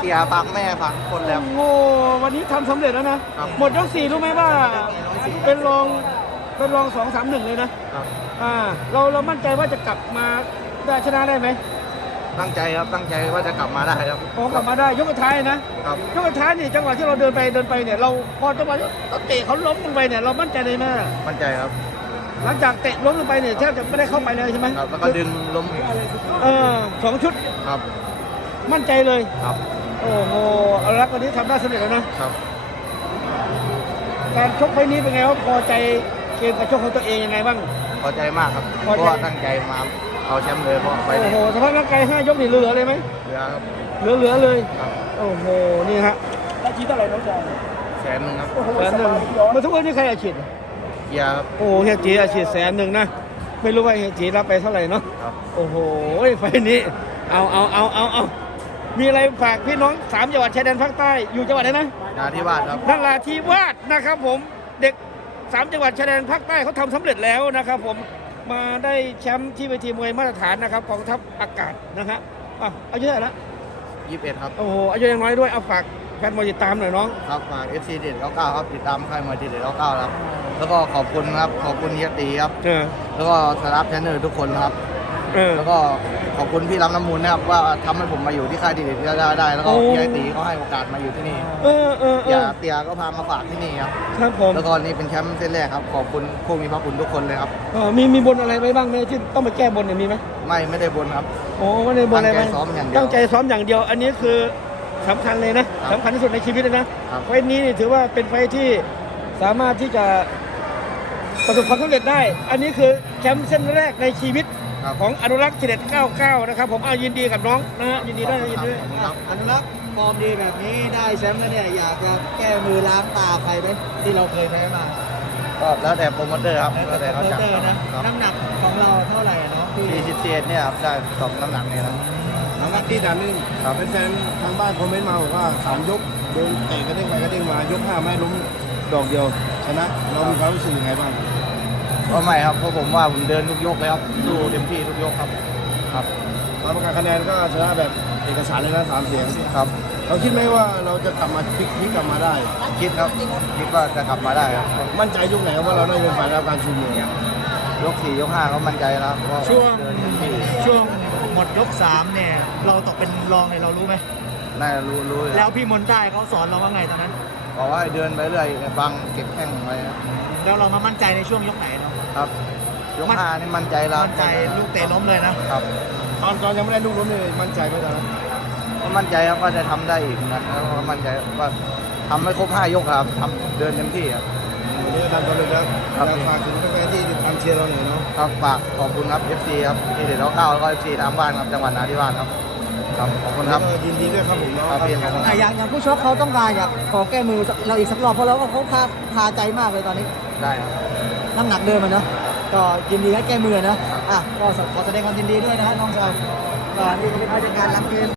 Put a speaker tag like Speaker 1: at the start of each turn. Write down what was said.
Speaker 1: ตียฝากแม่ฝากคนแล้ว
Speaker 2: โอ้วันนี้ทำสำเร็จแล้วนะครับ หมดยก4รู้ไหมว่าเป็นรอง2-3-1เลยนะครับ เรามั่นใจว่าจะกลับมาได้ชนะได้ไหม
Speaker 1: ตั้งใจครับตั้งใจว่าจะกลับมาได้ครับ
Speaker 2: โอ้กลับมาได้ยกสุดท้ายนะครับยกสุดท้ายนี่จังหวะที่เราเดินไปเนี่ยเราพอจังหวะเราเตะเขาล้มลงไปเนี่ยเรามั่นใจเลยไหม
Speaker 1: มั่นใจครับ
Speaker 2: หลังจากเตะล้มลงไปเนี่ยแทบจะไม่ได้เข้าไปเลยใช่ไหม
Speaker 1: ครับแล้วก็ดึงล้มอีก
Speaker 2: 2 ชุด
Speaker 1: ครับ
Speaker 2: มั่นใจเลย
Speaker 1: ครับ
Speaker 2: โอ้โหเอาละวันนี้ทำได้สำเร็จแล้วนะครับ การชกไฟนี้เป็นไงว่าพอใจเกมการชกของตัวเองยังไงบ้าง
Speaker 1: พอใจมากครับ
Speaker 2: พ
Speaker 1: เพ
Speaker 2: อใจ
Speaker 1: ราะว่าตั้งใจมาเอาแชมป์เลยเพราะไป
Speaker 2: โอ้
Speaker 1: นี่
Speaker 2: โหสภาพร่างกาย5 ยกนี่เหลือเลยไหม
Speaker 1: เหลือครับ
Speaker 2: เหลือเลย
Speaker 1: ครับ
Speaker 2: โอ้โหนี่ฮะอาชีพอะไรน้องชาย
Speaker 1: 100,000ครับ
Speaker 2: 100,000มาทุกวันนี้ใครอาชีพ
Speaker 1: เกียร์ครับ
Speaker 2: โอ้โหเฮียจีอาชีพ100,000นะไม่รู้ว่าเฮียจีรับไปเท่าไหร่เนาะ
Speaker 1: ครับ
Speaker 2: โอ้โหไฟนี้เอามีอะไรฝากพี่น้อง3 จังหวัดชายแดนภาคใต้อยู่จังหวัดไหนนะ
Speaker 1: นาที่วาดครับ
Speaker 2: นราธิวาสนะครับผมเด็ก3 จังหวัดชายแดนภาคใต้เขาทำสำเร็จแล้วนะครับผมมาได้แชมป์ที่เวทีมวยมาตรฐานนะครับกองทัพอากาศนะฮะอายุเท่าไหร่ละ
Speaker 1: 21ครับ
Speaker 2: โอ้โหอายุยังน้อยด้วยเอาฝากแฟนมวยติดตามหน่อยน้อง
Speaker 1: ครับฝาก FC เด็ด99ครับติดตามค่ายมวยเด็ด99ครับแล้วก็ขอบคุณครับขอบคุณเฮียตีครับ แล้วก็สตาฟเทรนเนอร์ทุกคนครับ แล้วก็ขอบคุณพี่ลำน้ำมูลนะครับว่าทำให้ผมมาอยู่ที่ค่ายดีเด็ดได้แล้วก็พี่ไอตีเขาให้โอกาสมาอยู่ที่นี่อย่าเตียก็พามาฝากที่นี่ครับ
Speaker 2: ครับผม
Speaker 1: แล้วก็นี่เป็นแชมป์เส้นแรกครับขอบคุณผู้มีพระคุณทุกคนเลยครับ
Speaker 2: มีบนอะไรไว้บ้างไหมที่ต้องไปแก้บนเนี่ยมีไหม
Speaker 1: ไม่ได้บนครับ
Speaker 2: โอ้ไม่ได้บนอะไรไหม
Speaker 1: ตั้งใจซ้อมอย่างเดียว
Speaker 2: ตั้งใจซ้อมอย่างเดียว อันนี้คือสำคัญเลยนะครับ สำคัญที่สุดในชีวิตเลยนะครับ ไฟล์นี้นี่ถือว่าเป็นไฟล์ที่สามารถที่จะประสบความสำเร็จได้ อันนี้คือแชมป์เส้นแรกในชีวิต
Speaker 1: ครับ
Speaker 2: ของอนุรักษ์เฉด็จ99นะครับผมยินดีกับน้องนะฮะยินดีด้วยยินดีด้วย
Speaker 1: ครับ
Speaker 3: อนุรักษ์ฟอร์มดีแบบนี้ได้แชมป์แล้วเนี่ยอยากจะแก้มือล้างตาใครไหมที่เราเคยแพ้มา
Speaker 1: ก็แล้วแต่โปรโมเตอร์ครับ
Speaker 3: แล้ว
Speaker 1: แล้ว
Speaker 3: แต่
Speaker 1: แต่
Speaker 3: โป
Speaker 1: เขา
Speaker 3: ร
Speaker 1: จัด
Speaker 3: เตอร์นะ
Speaker 1: ครับ
Speaker 3: น้ำหนักของเราเท่าไหร่อะเนาะพี่
Speaker 1: 47เนี่ยครับได้สองน้ำหนักเนี่ยครับ
Speaker 4: น้ำหนักที่ด่านนึง
Speaker 1: ครับ
Speaker 4: เป็นแฟนทางบ้านคอมเมนต์มาบอกว่า3 ยกเดินเตะกระเด้งไปกระเด้งมายก 5ไม่ล้มดอกเดียวชนะเรามีความรู้สึกยังไงบ้าง
Speaker 1: ก็ไม่ครับเพราะผมว่าผมเดินทุกยกเลยครับสู้เต็มที่ทุกยกครับครับ
Speaker 4: ตามประกาศคะแนนก็ชนะแบบเอกสารเลยนะ3 เสียง
Speaker 1: ครับ
Speaker 4: เราคิดไหมว่าเราจะกลับมาพลิกกลับมาได้
Speaker 1: คิดครับคิดว่าจะกลับมาได้ครับ
Speaker 4: มั่นใจยกไหนว่าเราได้เป็นฝ่ายรับการชูมือย
Speaker 1: ก 4 ยก 5เขามั่นใจแล้วเพราะ
Speaker 3: ช่วง
Speaker 1: เดินเต็มที่
Speaker 3: ช่วงหมดยก3เนี่ยเราตกเป็นรองเลยเรารู้ไหม
Speaker 1: น่าจะรู้เลย
Speaker 3: แล้วพี่มนต์ใต้เขาสอนเราว่าไงตอนนั้น
Speaker 1: บอกว่าให้เดินไปเรื่อยฟังเก็บแข้งไว้ครับ
Speaker 3: แล้วเรามามั่นใจในช่วงยกไหนเนาะ
Speaker 1: ครับยก 5นี่มั่นใจแล้ว
Speaker 3: มั่นใจลูกเตะล้มเลยนะครับ
Speaker 4: ตอนยังไม่ได้ลูกล้มเลยมั่นใจไหมตอนนั้น
Speaker 1: ก็มั่นใจครับว่าจะทำได้อีกนะแล้วก็มั่นใจว่าทำให้ครบ 5 ยกครับทำเดินเต็มที่ครับ
Speaker 4: วันนี้ก็ทำสำเร็จแล้ว
Speaker 1: ครับ
Speaker 4: อยากฝากถึงแฟนๆที่ติดตามเชียร์เราหน่อยเนาะ
Speaker 1: ครับฝากขอบคุณครับ FC ครับที่เด็ด99แล้วก็ FC ทางบ้านครับจังหวัดนราธิวาสครับครับขอบคุณครับ
Speaker 4: แล้วก็ยินดีด้วยครับผมเนาะ
Speaker 1: ครับพี่ขอบคุณครับ
Speaker 3: อย่างผู้ชกเขาต้องการอยากขอแก้มือเราอีกสักรอบเพราะเราก็เขาพาใจมากเลยตอนนี้
Speaker 1: ได้ครับ
Speaker 3: น้ำหนักเดิมอะเนาะก็ยินดีให้แก้มือนะก็ขอแสดงความยินดีด้วยนะฮะน้องชายก็นี่ก็เป็นผู้จัดการหลังเกม